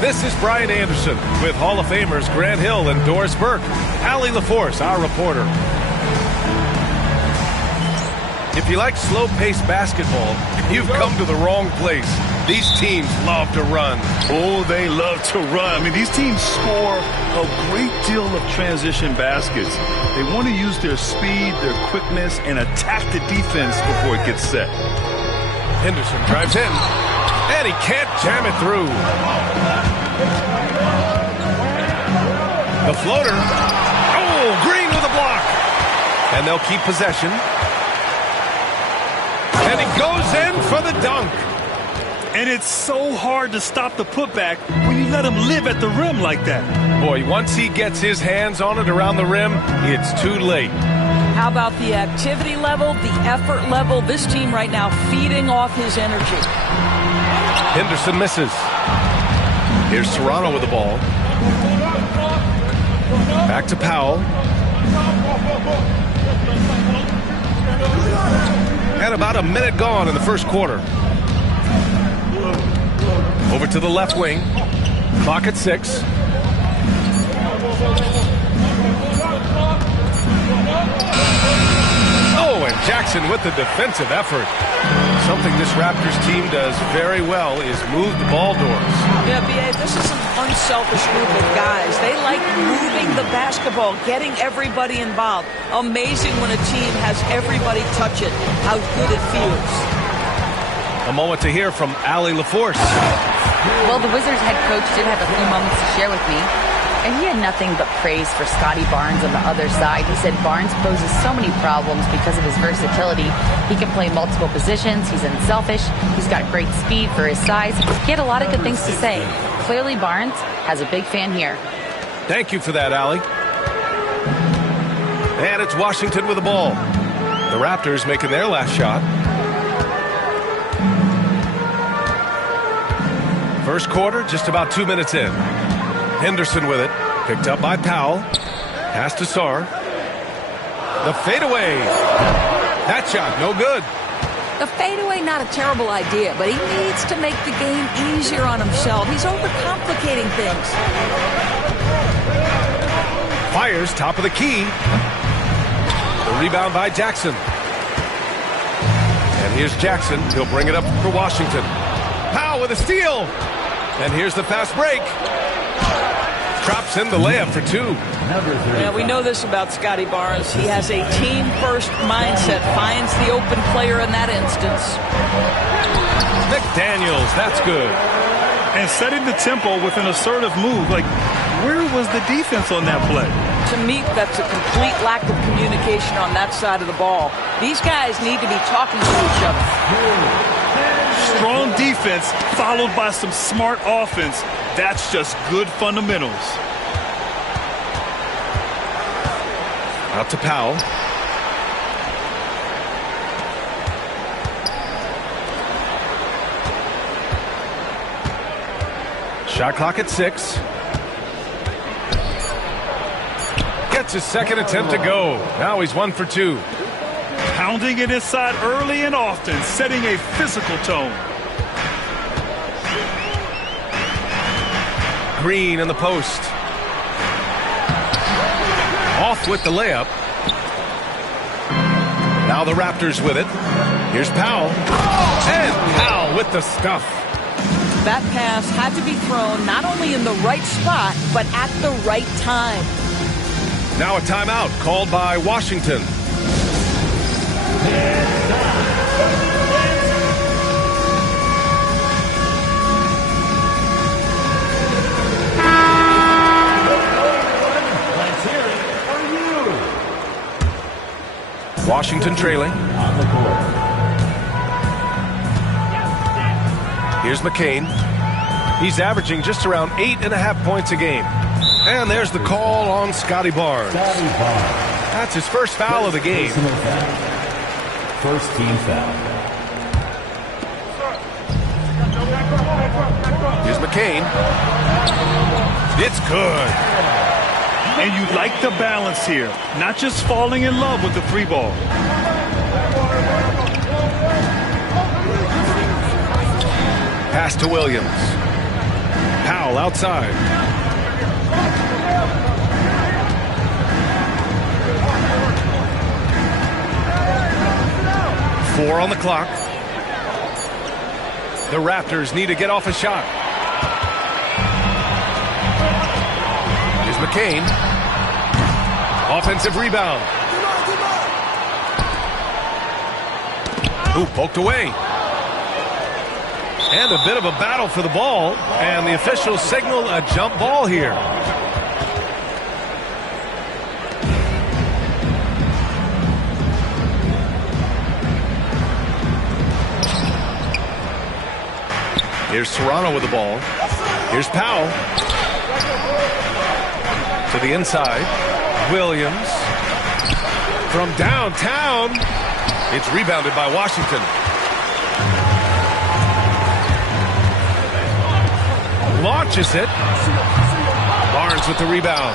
This is Brian Anderson with Hall of Famers Grant Hill and Doris Burke. Allie LaForce, our reporter. If you like slow-paced basketball, you've come to the wrong place. These teams love to run. Oh, they love to run. I mean, these teams score a great deal of transition baskets. They want to use their speed, their quickness, and attack the defense before it gets set. Henderson drives in, and he can't jam it through. The floater. Oh, Green with a block. And they'll keep possession. And he goes in for the dunk. And it's so hard to stop the putback when you let him live at the rim like that. Boy, once he gets his hands on it around the rim, it's too late. How about the activity level, the effort level? This team right now feeding off his energy. Henderson misses. Here's Toronto with the ball. Back to Powell. And about a minute gone in the first quarter. Over to the left wing. Clock at 6. Oh, and Jackson with the defensive effort. Something this Raptors team does very well is move the ball doors. Yeah, B.A., this is an unselfish group of guys. They like moving the basketball, getting everybody involved. Amazing when a team has everybody touch it, how good it feels. A moment to hear from Allie LaForce. Well, the Wizards head coach did have a few moments to share with me, and he had nothing but praise for Scotty Barnes on the other side. He said Barnes poses so many problems because of his versatility. He can play multiple positions. He's unselfish. He's got great speed for his size. He had a lot of good things to say. Clearly, Barnes has a big fan here. Thank you for that, Allie. And it's Washington with the ball. The Raptors making their last shot. First quarter, just about 2 minutes in. Henderson with it. Picked up by Powell. Pass to Sarr. The fadeaway. That shot, no good. The fadeaway, not a terrible idea, but he needs to make the game easier on himself. He's overcomplicating things. Fires, top of the key. The rebound by Jackson. And here's Jackson. He'll bring it up for Washington. Powell with a steal. And here's the fast break. Drops in the layup for 2. Yeah, we know this about Scotty Barnes. He has a team-first mindset, finds the open player in that instance. McDaniels, that's good. And setting the tempo with an assertive move. Like, where was the defense on that play? To me, that's a complete lack of communication on that side of the ball. These guys need to be talking to each other. Strong defense followed by some smart offense. That's just good fundamentals. Out to Powell. Shot clock at 6. Gets his second attempt to go. Now he's 1 for 2. Pounding it inside early and often, setting a physical tone. Green in the post. Off with the layup. Now the Raptors with it. Here's Powell. And Powell with the stuff. That pass had to be thrown not only in the right spot, but at the right time. Now a timeout called by Washington. Washington trailing. Here's McCain. He's averaging just around 8.5 points a game. And there's the call on Scotty Barnes. That's his first foul of the game. First team foul. Here's McCain. It's good. And you like the balance here. Not just falling in love with the 3 ball. Pass to Williams. Powell Powell outside. Four on the clock. The Raptors need to get off a shot. Here's McCain. Offensive rebound. Ooh, poked away. And a bit of a battle for the ball. And the officials signal a jump ball here. Here's Toronto with the ball. Here's Powell. To the inside. Williams. From downtown. It's rebounded by Washington. Launches it. Barnes with the rebound.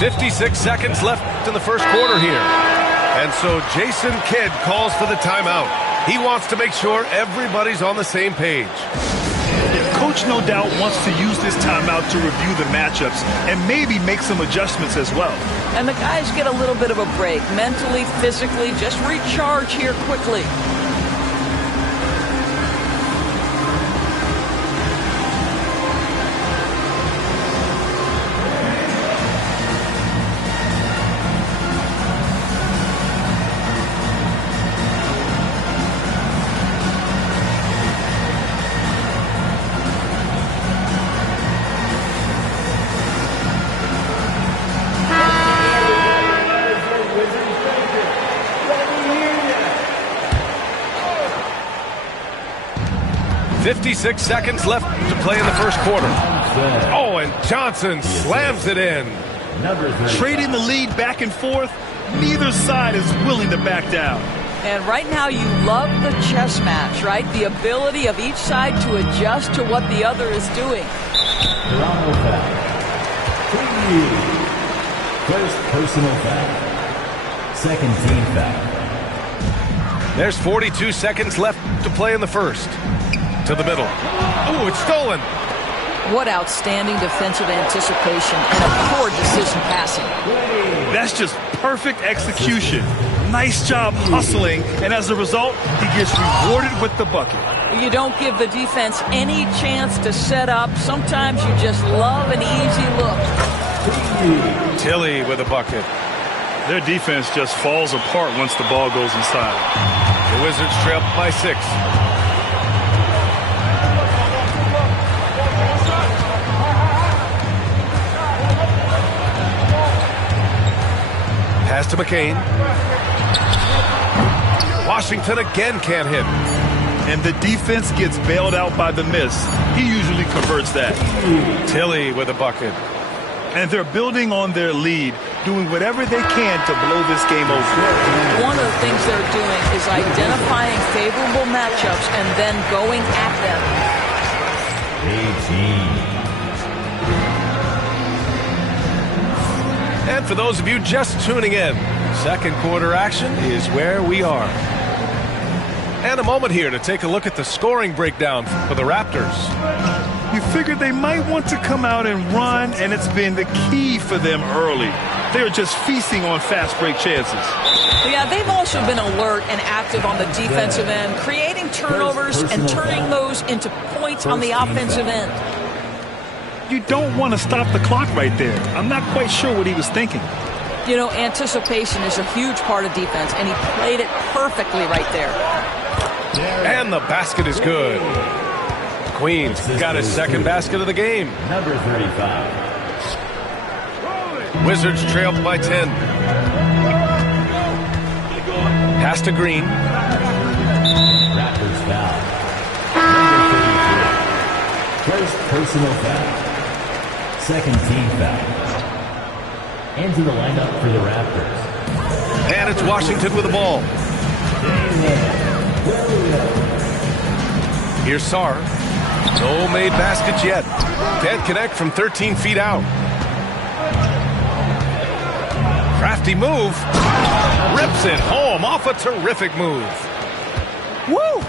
56 seconds left in the first quarter here. And so Jason Kidd calls for the timeout. He wants to make sure everybody's on the same page. Coach, no doubt, wants to use this timeout to review the matchups and maybe make some adjustments as well. And the guys get a little bit of a break, mentally, physically, just recharge here quickly. .56 seconds left to play in the first quarter. Oh, and Johnson slams it in. Trading the lead back and forth, neither side is willing to back down. And right now you love the chess match, right? The ability of each side to adjust to what the other is doing. First personal foul. Second team foul. There's 42 seconds left to play in the first. To the middle. Oh, it's stolen. What outstanding defensive anticipation and a poor decision passing. That's just perfect execution. Nice job hustling, and as a result, he gets rewarded with the bucket. You don't give the defense any chance to set up. Sometimes you just love an easy look. Tilly with a bucket. Their defense just falls apart once the ball goes inside. The Wizards trail by 6. Pass to McCain. Washington again can't hit. And the defense gets bailed out by the miss. He usually converts that. Tilly with a bucket. And they're building on their lead, doing whatever they can to blow this game over. One of the things they're doing is identifying favorable matchups and then going at them. 18. And for those of you just tuning in, second quarter action is where we are. And a moment here to take a look at the scoring breakdown for the Raptors. You figured they might want to come out and run, and it's been the key for them early. They're just feasting on fast break chances. Yeah, they've also been alert and active on the defensive end, creating turnovers and turning those into points on the offensive end. You don't want to stop the clock right there. I'm not quite sure what he was thinking. You know, anticipation is a huge part of defense, and he played it perfectly right there. And the basket is good. Queens got his second basket of the game. Number 35. Wizards trail by 10. Pass to Green. Raptors foul. Number 33. First personal foul. Second team foul. Into the lineup for the Raptors. And it's Washington with the ball. Here's Sarr. No made baskets yet. Can't connect from 13 feet out. Crafty move. Rips it home off a terrific move. Woo!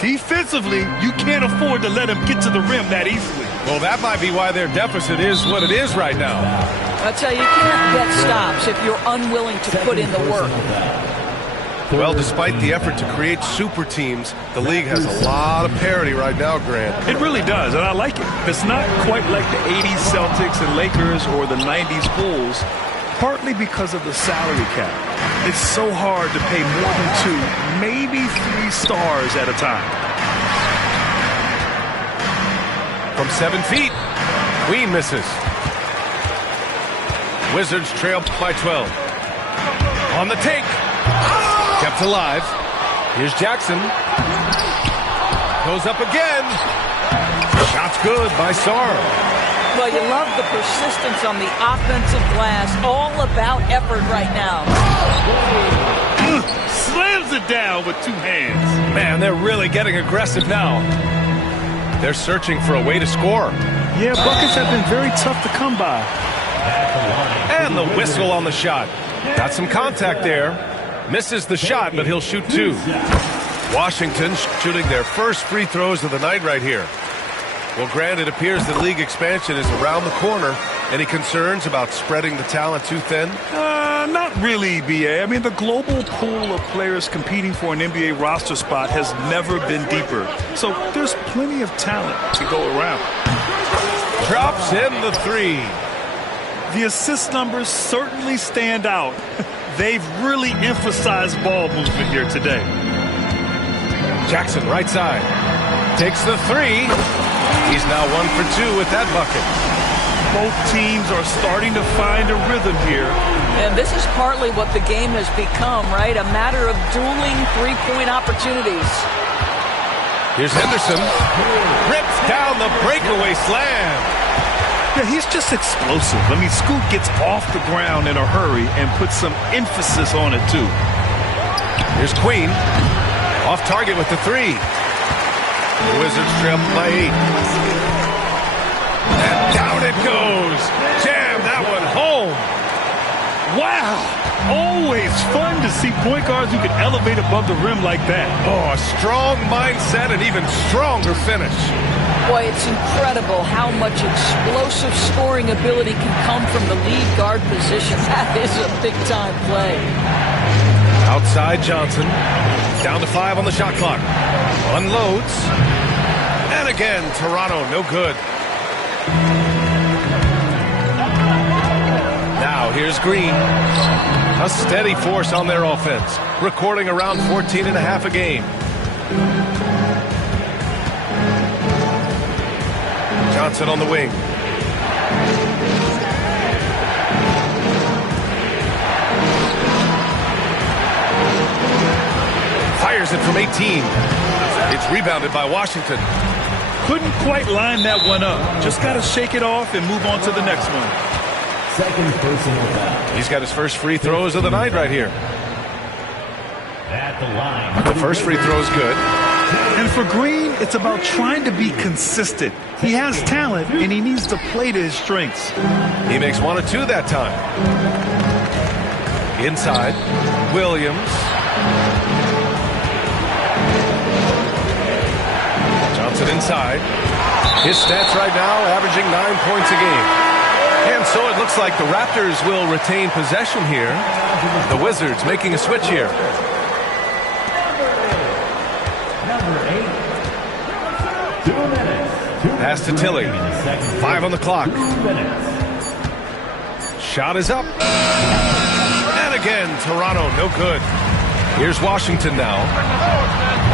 Defensively, you can't afford to let him get to the rim that easily. Well, that might be why their deficit is what it is right now. I tell you, you can't get stops if you're unwilling to put in the work. Well, despite the effort to create super teams, the league has a lot of parity right now, Grant. It really does, and I like it. It's not quite like the 80s Celtics and Lakers or the 90s Bulls, partly because of the salary cap. It's so hard to pay more than 2, maybe 3 stars at a time. From 7 feet, Queen misses. Wizards trail by 12. On the take. Kept alive. Here's Jackson. Goes up again. Shot's good by Sarr. Well, you love the persistence on the offensive glass. All about effort right now. Slams it down with 2 hands. Man, they're really getting aggressive now. They're searching for a way to score. Yeah, buckets have been very tough to come by. And the whistle on the shot. Got some contact there. Misses the shot, but he'll shoot 2. Washington shooting their first free throws of the night right here. Well, Grant, it appears that league expansion is around the corner. Any concerns about spreading the talent too thin? Not really, B.A. I mean, the global pool of players competing for an NBA roster spot has never been deeper. So there's plenty of talent to go around. Drops in the 3. The assist numbers certainly stand out. They've really emphasized ball movement here today. Jackson, right side. Takes the 3. He's now 1 for 2 with that bucket. Both teams are starting to find a rhythm here. And this is partly what the game has become, right? A matter of dueling three-point opportunities. Here's Henderson. Rips down the breakaway slam. Yeah, he's just explosive. I mean, Scoot gets off the ground in a hurry and puts some emphasis on it, too. Here's Queen. Off target with the 3. The Wizards trail by 8. And down it goes. Jam that one home. Wow. Always fun to see point guards who can elevate above the rim like that. Oh, a strong mindset and even stronger finish. Boy, it's incredible how much explosive scoring ability can come from the lead guard position. That is a big-time play. Outside Johnson. Down to 5 on the shot clock. Unloads. And again, Toronto, no good. Now here's Green. A steady force on their offense. Recording around 14.5 a game. Johnson on the wing. Fires it from 18. It's rebounded by Washington. Couldn't quite line that one up. Just got to shake it off and move on to the next one. Second personal foul. He's got his first free throws of the night right here. At the line. The first free throw is good. And for Green, it's about trying to be consistent. He has talent, and he needs to play to his strengths. He makes 1 or 2 that time. Inside, Williams. Johnson inside. His stats right now averaging 9 points a game. And so it looks like the Raptors will retain possession here. The Wizards making a switch here. Pass to Tilly. 5 on the clock. Shot is up. And again, Toronto, no good. Here's Washington now.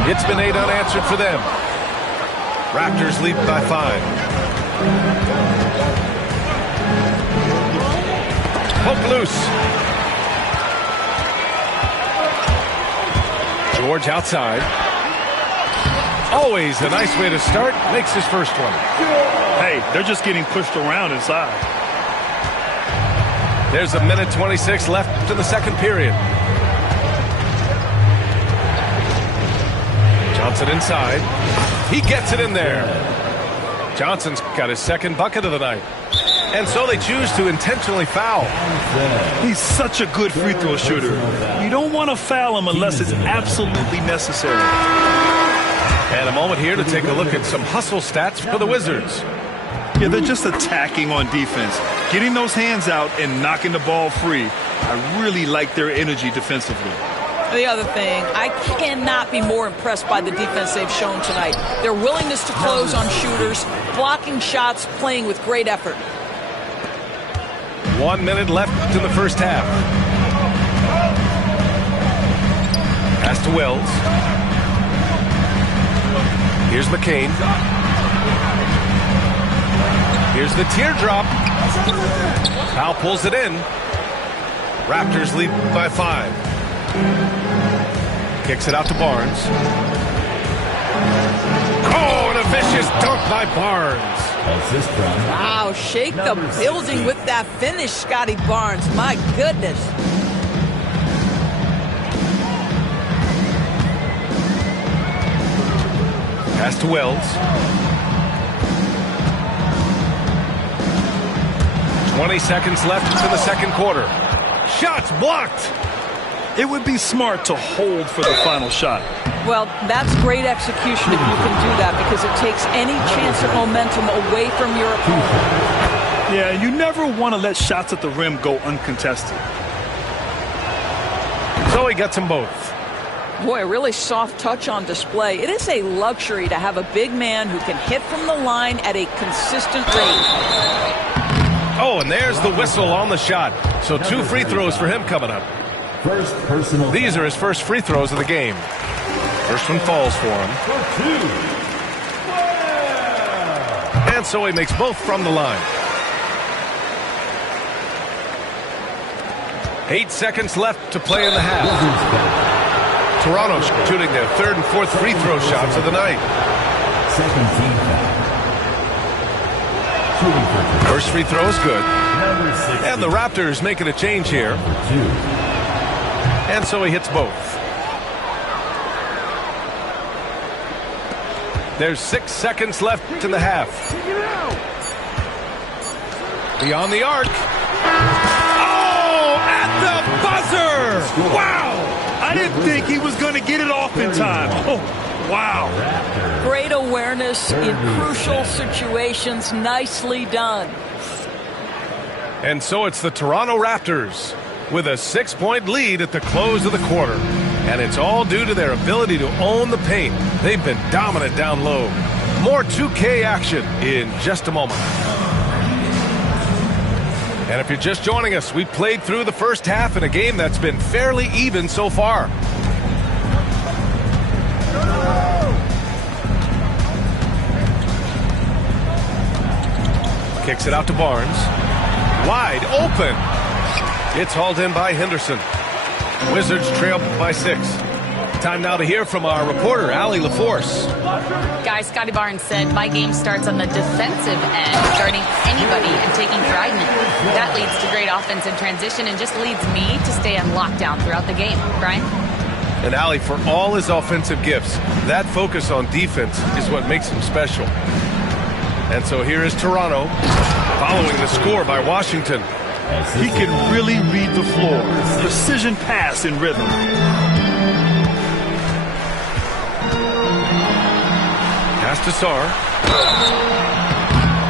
It's been 8 unanswered for them. Raptors lead by 5. Poke loose. George outside. Always a nice way to start. Makes his first one. Hey, they're just getting pushed around inside. There's a minute 26 left to the second period. Johnson inside. He gets it in there. Johnson's got his second bucket of the night. And so they choose to intentionally foul. He's such a good free throw shooter. You don't want to foul him unless it's absolutely necessary. And a moment here to take a look at some hustle stats for the Wizards. Yeah, they're just attacking on defense, getting those hands out and knocking the ball free. I really like their energy defensively. The other thing, I cannot be more impressed by the defense they've shown tonight. Their willingness to close on shooters, blocking shots, playing with great effort. 1 minute left in the first half. Pass to Wells. Here's McCain. Here's the teardrop. Powell pulls it in. Raptors lead by 5. Kicks it out to Barnes. Oh, and a vicious dunk by Barnes. Wow, shake the building with that finish, Scotty Barnes. My goodness. Pass to Wells. 20 seconds left in the second quarter. Shots blocked. It would be smart to hold for the final shot. Well, that's great execution if you can do that, because it takes any chance of momentum away from your opponent. Yeah, you never want to let shots at the rim go uncontested. So he gets them both. Boy, a really soft touch on display. It is a luxury to have a big man who can hit from the line at a consistent rate. Oh, and there's the whistle on the shot. So 2 free throws for him coming up. First personal. These are his first free throws of the game. First one falls for him. And so he makes both from the line. 8 seconds left to play in the half. Toronto shooting their 3rd and 4th free throw shots of the night. Second team foul. First free throw is good. And the Raptors making a change here. And so he hits both. There's 6 seconds left in the half. Beyond the arc. Oh, at the buzzer! Wow! I didn't think he was going to get it off in time. Oh, wow. Great awareness in crucial situations. Nicely done. And so it's the Toronto Raptors with a 6-point lead at the close of the quarter. And it's all due to their ability to own the paint. They've been dominant down low. More 2K action in just a moment. And if you're just joining us, we played through the first half in a game that's been fairly even so far. Kicks it out to Barnes. Wide open. It's hauled in by Henderson. Wizards trail by 6. Time now to hear from our reporter, Allie LaForce. Guys, Scotty Barnes said, my game starts on the defensive end, guarding anybody and taking pride in it. That leads to great offense in transition and just leads me to stay on lockdown throughout the game. Brian? And Allie, for all his offensive gifts, that focus on defense is what makes him special. And so here is Toronto, following the score by Washington. He can really read the floor. Precision pass in rhythm. Pass to Sarr.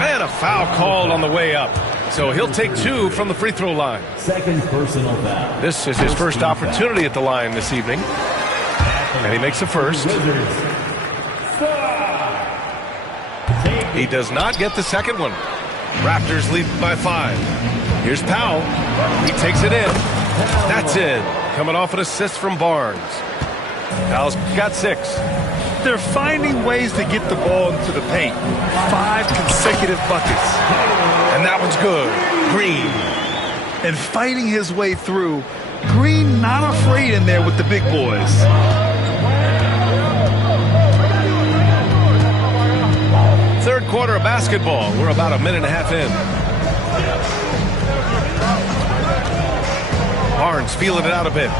And a foul called on the way up. So he'll take 2 from the free throw line. Second personal foul. This is his first opportunity at the line this evening. And he makes the first. He does not get the second one. Raptors lead by 5. Here's Powell. He takes it in. That's in. Coming off an assist from Barnes. Powell's got 6. They're finding ways to get the ball into the paint. 5 consecutive buckets. And that one's good. Green. And fighting his way through. Green not afraid in there with the big boys. Third quarter of basketball. We're about a minute and a half in. Barnes feeling it out a bit.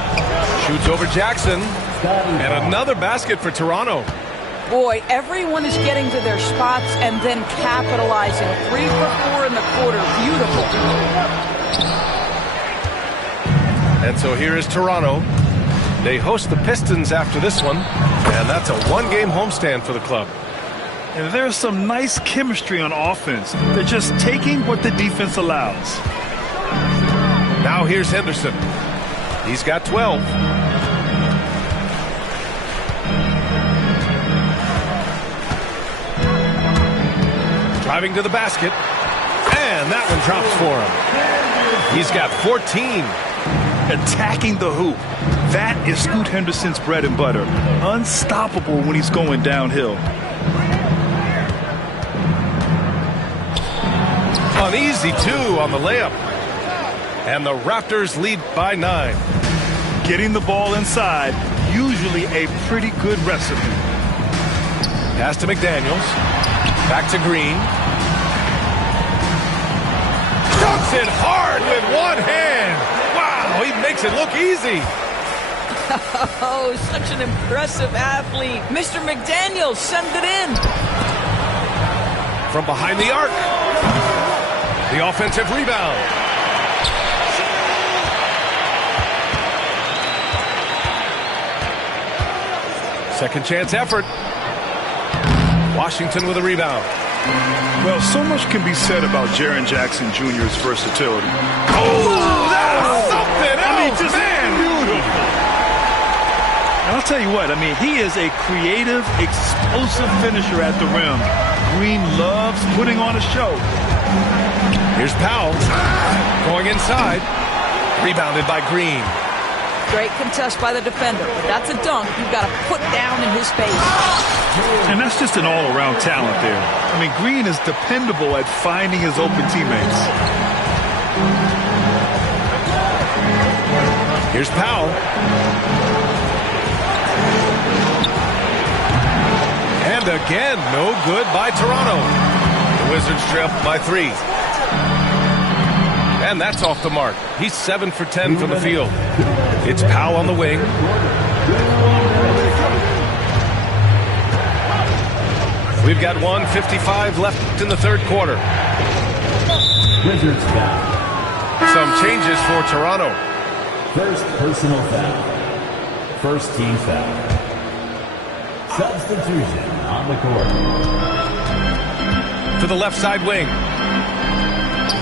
Shoots over Jackson. And another basket for Toronto. Boy, everyone is getting to their spots and then capitalizing. 3 for 4 in the quarter. Beautiful. And so here is Toronto. They host the Pistons after this one, and that's a one-game homestand for the club. And there's some nice chemistry on offense. They're just taking what the defense allows. Now here's Henderson. He's got 12. Driving to the basket. And that one drops for him. He's got 14. Attacking the hoop. That is Scoot Henderson's bread and butter. Unstoppable when he's going downhill. An easy 2 on the layup. And the Raptors lead by 9. Getting the ball inside, usually a pretty good recipe. Pass to McDaniels. Back to Green. Dunks it hard with one hand. Wow, he makes it look easy. Oh, such an impressive athlete. Mr. McDaniels, send it in. From behind the arc. The offensive rebound. Second chance effort. Washington with a rebound. Well, so much can be said about Jaren Jackson Jr.'s versatility. Oh, that's something else, just man. Beautiful. And I'll tell you what, he is a creative, explosive finisher at the rim. Green loves putting on a show. Here's Powell going inside. Rebounded by Green. Great contest by the defender, but that's a dunk you've got to put down in his face. And that's just an all-around talent there. Green is dependable at finding his open teammates. Here's Powell. And again, no good by Toronto. The Wizards trail by 3. And that's off the mark. He's 7 for 10 from the field. It's Powell on the wing. We've got 1:55 left in the third quarter. Wizards foul. Some changes for Toronto. First personal foul. First team foul. Substitution on the court. To the left side wing.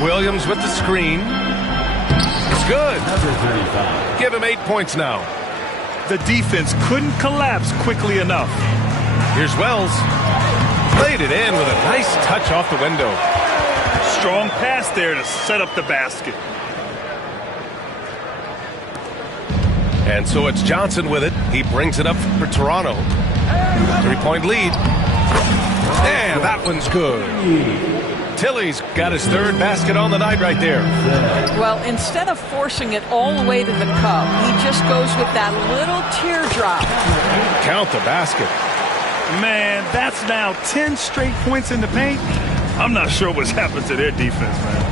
Williams with the screen. It's good. Number 35. Give him 8 points now. The defense couldn't collapse quickly enough. Here's Wells. Played it in with a nice touch off the window. Strong pass there to set up the basket. And so it's Johnson with it. He brings it up for Toronto. 3-point lead. And that one's good. Tilly's got his third basket on the night right there. Well, instead of forcing it all the way to the cup, he just goes with that little teardrop. Count the basket. Man, that's now 10 straight points in the paint. I'm not sure what's happened to their defense, man.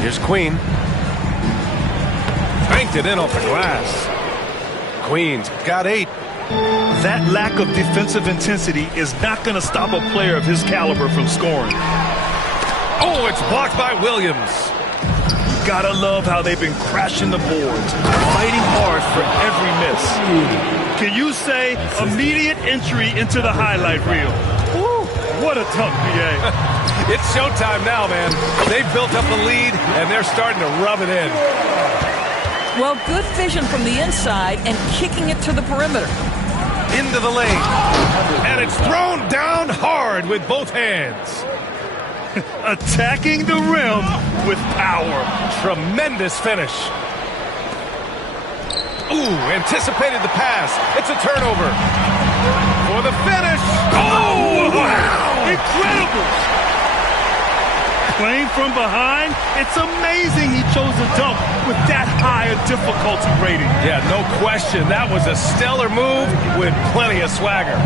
Here's Queen. Banked it in off the glass. Queen's got 8. That lack of defensive intensity is not going to stop a player of his caliber from scoring. Oh, it's blocked by Williams. Gotta love how they've been crashing the boards, fighting hard for every miss. Can you say immediate entry into the highlight reel? Woo, what a dunk, BA. It's showtime now, man. They've built up a lead, and they're starting to rub it in. Well, good vision from the inside and kicking it to the perimeter. Into the lane. And it's thrown down hard with both hands. Attacking the rim with power. Tremendous finish. Ooh, anticipated the pass. It's a turnover. For the finish. Oh, wow. Incredible. Playing from behind, it's amazing he chose a dunk with that high a difficulty rating. Yeah, no question. That was a stellar move with plenty of swagger.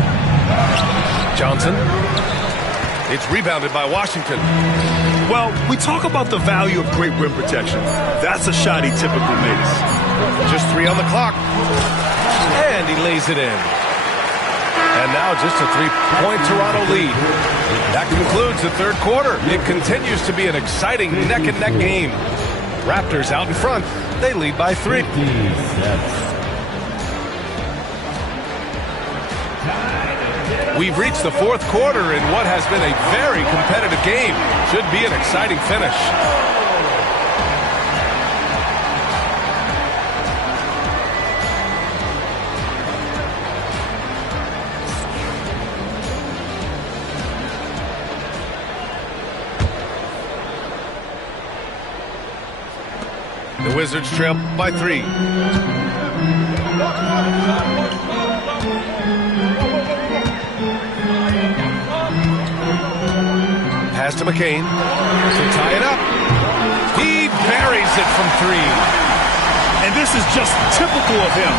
Johnson. It's rebounded by Washington. Well, we talk about the value of great rim protection. That's a shot he typically makes. Just 3 on the clock. And he lays it in. And now just a 3-point Toronto lead. That concludes the third quarter. It continues to be an exciting neck-and-neck game. Raptors out in front. They lead by 3. We've reached the fourth quarter in what has been a very competitive game. Should be an exciting finish. The Wizards trail by 3. Pass to McCain to tie it up. He buries it from 3. And this is just typical of him.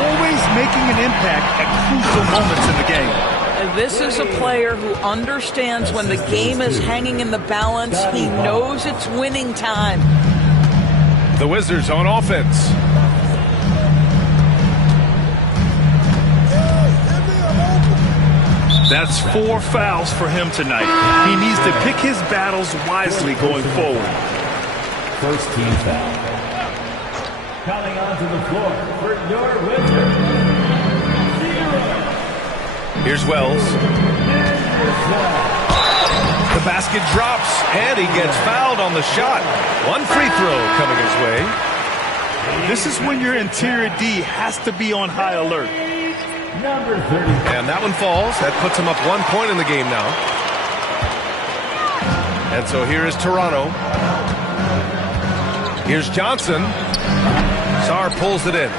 Always making an impact at crucial moments in the game. And this is a player who understands when the game is hanging in the balance. He knows it's winning time. The Wizards on offense. That's 4 fouls for him tonight. He needs to pick his battles wisely going forward. First team foul. Coming onto the floor for your Wizards. Here's Wells. The basket drops, and he gets fouled on the shot. 1 free throw coming his way. This is when your interior D has to be on high alert. Number 30. And that one falls. That puts him up 1 point in the game now. And so here is Toronto. Here's Johnson. Sarr pulls it in.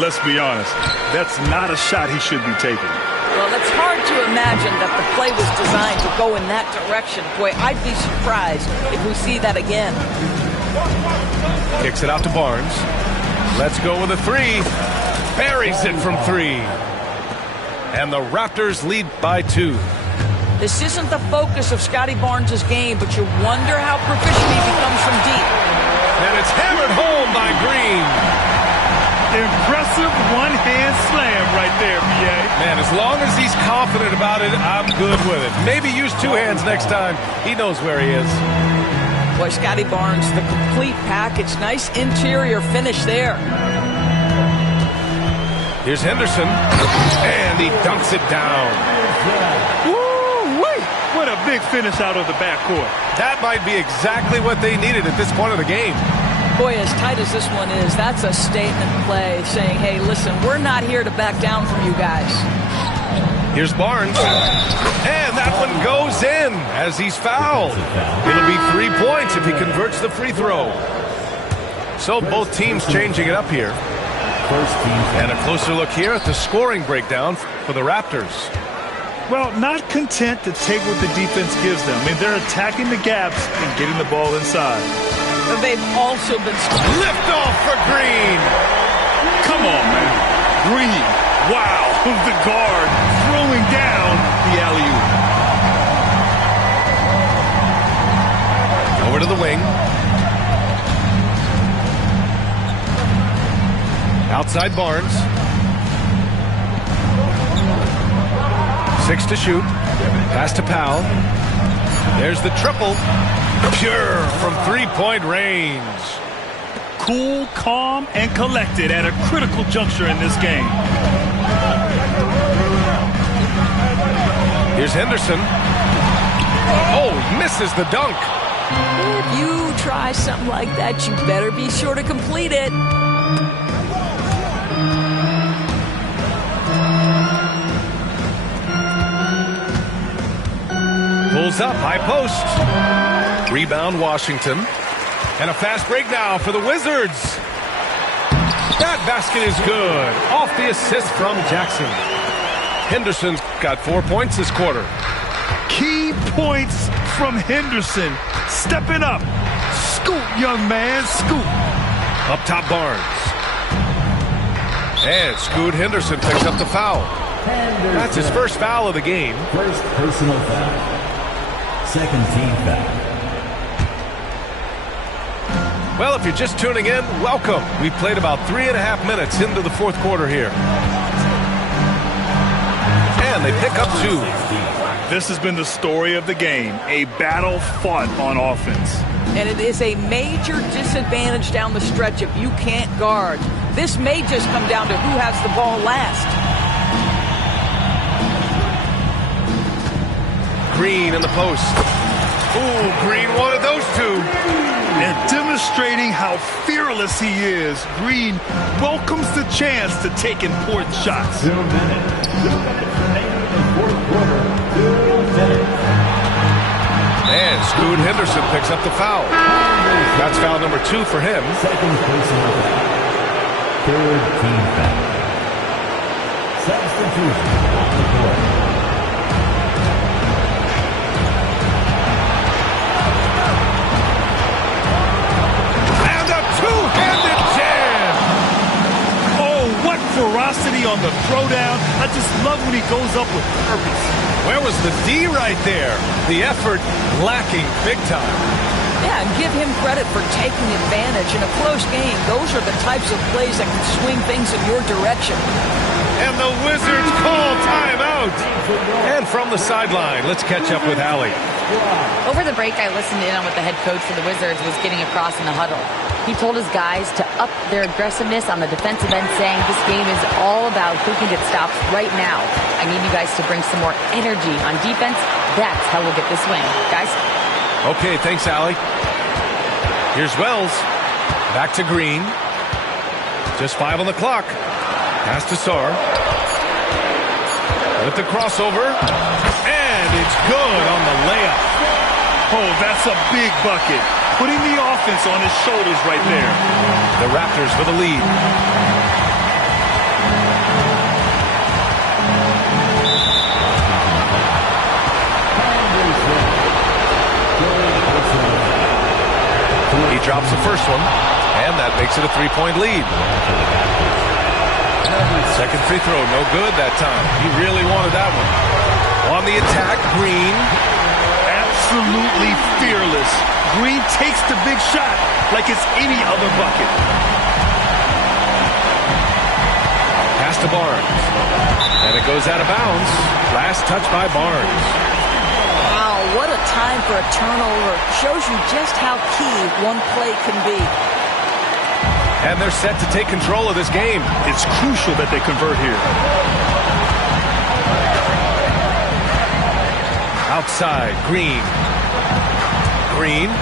Let's be honest. That's not a shot he should be taking. Well, it's hard to imagine that the play was designed to go in that direction. Boy, I'd be surprised if we see that again. Kicks it out to Barnes. Let's go with a 3. Buries it from 3. And the Raptors lead by 2. This isn't the focus of Scotty Barnes' game, but you wonder how proficient he becomes from deep. And it's hammered home by Green. Impressive one-hand slam right there, B.A. Man, as long as he's confident about it, I'm good with it. Maybe use 2 hands next time. He knows where he is. Boy, Scotty Barnes, the complete package. Nice interior finish there. Here's Henderson, and he dunks it down. Woo-wee! What a big finish out of the backcourt. That might be exactly what they needed at this point of the game. Boy, as tight as this one is, that's a statement play saying, hey, listen, we're not here to back down from you guys. Here's Barnes, and that one goes in as he's fouled. It'll be 3 points if he converts the free throw. So both teams changing it up here. First team foul. And a closer look here at the scoring breakdown for the Raptors. Well, not content to take what the defense gives them. I mean, they're attacking the gaps and getting the ball inside. But they've also been... Lift off for Green. Come on, man. Green. Wow. The guard throwing down the alley-oop. Over to the wing. Outside Barnes. 6 to shoot. Pass to Powell. There's the triple. Pure from 3-point range. Cool, calm, and collected at a critical juncture in this game. Here's Henderson. Oh, misses the dunk. If you try something like that, you better be sure to complete it. Pulls up, high post. Rebound, Washington. And a fast break now for the Wizards. That basket is good. Off the assist from Jackson. Henderson's got 4 points this quarter. Key points from Henderson. Stepping up. Scoop, young man, scoop. Up top, Barnes. And Scoot Henderson picks up the foul. That's his first foul of the game. First personal foul. Second team foul. Well, if you're just tuning in, welcome. We've played about 3.5 minutes into the fourth quarter here. And they pick up 2. This has been the story of the game, a battle fought on offense. And it is a major disadvantage down the stretch if you can't guard. This may just come down to who has the ball last. Green in the post. Ooh, Green wanted those two. And demonstrating how fearless he is, Green welcomes the chance to take important shots. 2 minutes. 2 minutes remaining in the fourth quarter. 2 minutes. And Scoot Henderson picks up the foul. That's foul number 2 for him. Second personal foul. Third team foul. Substitution on the court. And a two-handed jam. Oh, what ferocity on the throwdown. I just love when he goes up with purpose. Where was the D right there? The effort lacking big time. Yeah, and give him credit for taking advantage in a close game. Those are the types of plays that can swing things in your direction. And the Wizards call timeout. And from the sideline, let's catch up with Allie. Over the break, I listened in on what the head coach for the Wizards was getting across in the huddle. He told his guys to up their aggressiveness on the defensive end, saying this game is all about who can get stops right now. I need you guys to bring some more energy on defense. That's how we'll get this win. Guys? Okay, thanks, Allie. Here's Wells. Back to Green. Just 5 on the clock. Pass to Sarr. With the crossover. And it's good on the layup. Oh, that's a big bucket. Putting the offense on his shoulders right there. The Raptors with a lead. He drops the first one, and that makes it a 3-point lead. Second free throw, no good that time. He really wanted that one. On the attack, Green. Absolutely fearless. Green takes the big shot like it's any other bucket. Pass to Barnes. And it goes out of bounds. Last touch by Barnes. Wow, what a time for a turnover. Shows you just how key one play can be. And they're set to take control of this game. It's crucial that they convert here. Outside, Green. Green.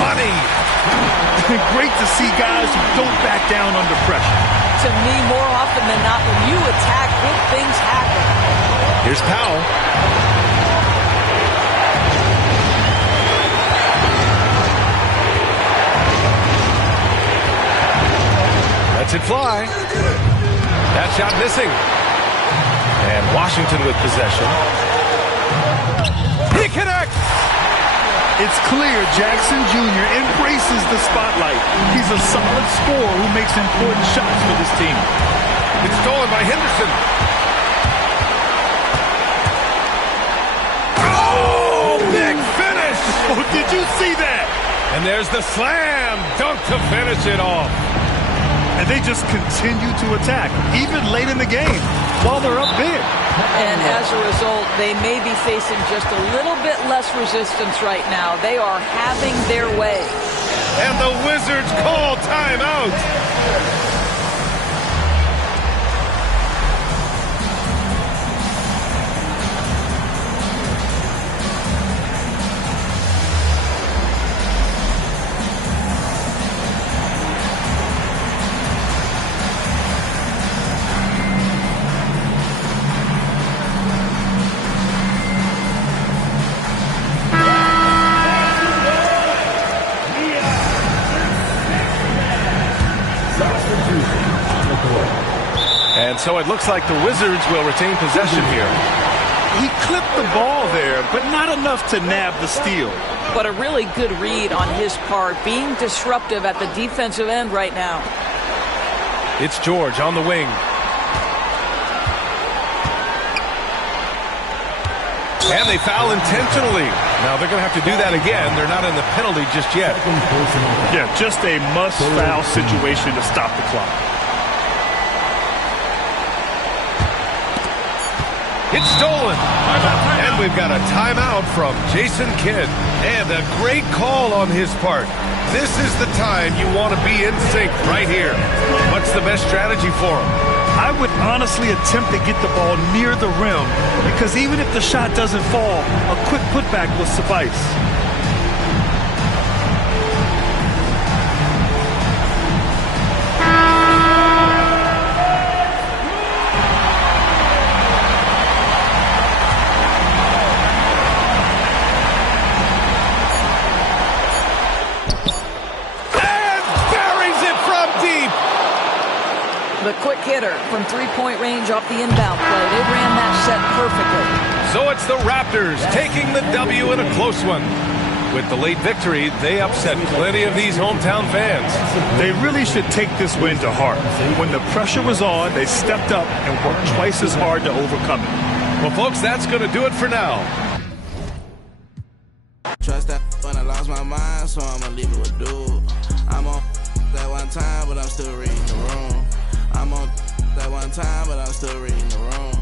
Money. Great to see guys who don't back down under pressure. To me, more often than not, when you attack, good things happen. Here's Powell. Lets it fly. That shot missing. And Washington with possession. He connects. It's clear Jackson Jr. embraces the spotlight. He's a solid scorer who makes important shots for this team. It's stolen by Henderson. Oh, big finish. Oh, did you see that? And there's the slam dunk to finish it off. And they just continue to attack, even late in the game, while they're up big. And as a result, they may be facing just a little bit less resistance right now. They are having their way. And the Wizards call timeout. And so it looks like the Wizards will retain possession here. He clipped the ball there, but not enough to nab the steal. But a really good read on his part, being disruptive at the defensive end right now. It's George on the wing. And they foul intentionally. Now they're going to have to do that again. They're not in the penalty just yet. Yeah, just a must-foul situation to stop the clock. It's stolen. And we've got a timeout from Jason Kidd. And a great call on his part. This is the time you want to be in sync right here. What's the best strategy for him? I would honestly attempt to get the ball near the rim because even if the shot doesn't fall, a quick putback will suffice. The quick hitter from three-point range off the inbound play. They ran that set perfectly. So it's the Raptors taking the W in a close one. With the late victory, they upset plenty of these hometown fans. They really should take this win to heart. When the pressure was on, they stepped up and worked twice as hard to overcome it. Well, folks, that's going to do it for now. Trust that when I lost my mind, so I'm going to leave it with dude. I'm on that one time, but I'm still reading the room. I'm on that one time, but I'm still reading the room.